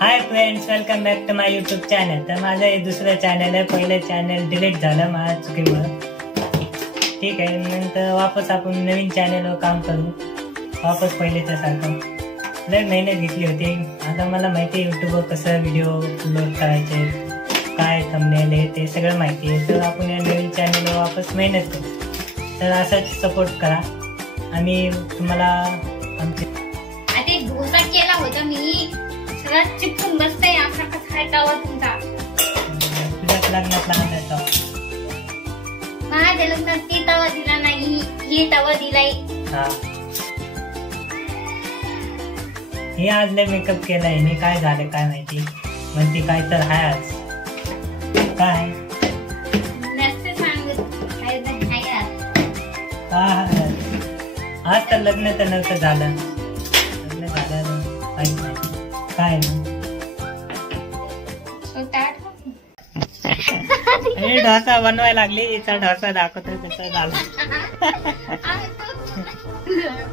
High friends, welcome back to my YouTube channel. तर माझं हे दुसरं चॅनल आहे। पहिलं चॅनल डिलीट झालं माझ्या चुकीमुळे, ठीक आहे। नंतर वापस आपण नवीन चॅनलवर काम करू, वापस पहिलेच्या सारखं। लय मेहनत घेतली होती। आता मला माहिती आहे यूट्यूबवर कसं व्हिडिओ अपलोड करायचे, काय थंबनेल आहे ते सगळं माहिती आहे। तर आपण या नवीन चॅनलवर वापस मेहनत करू। तर असंच सपोर्ट करा। आम्ही तुम्हाला आमचे डोसा केला होता मी, सगळं चिपकून बसतंय। असा कसा आहे तवा तुमचा? तुझ्याच लग्नात लागला तवा। माझ्या लग्नात ते तवा दिला नाही, हे तवा दिलाय। हे आज लय मेकअप केलाय मी, काय झालं काय माहिती। म्हणते काय तर हाय आज, काय नसते सांगत काय तर हाय आज। आज तर लग्न तर नव्हतं झालं, लग्न झालं काय हे ढोसा बनवायला लागली, हिचा ढोसा दाखवतो कसा झाला।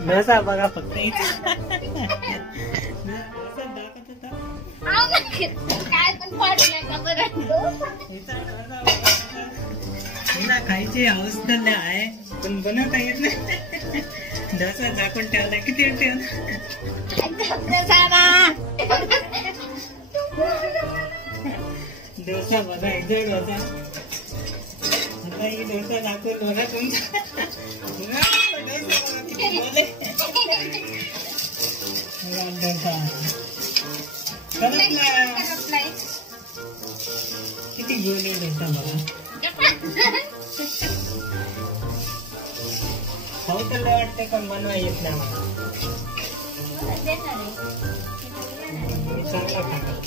ढोसा बघा फक्त हिला खायची हौस तर आहे, पण बनवता येत नाही। ढोसा झाकून ठेवला किती डोसा बघा, इथे डोसा डोसा दाखवून बघा तुमचा किती गोल डोसा बघा। खाऊ तर लय वाटते, पण बनवा येत नाही मला। चांगला खातात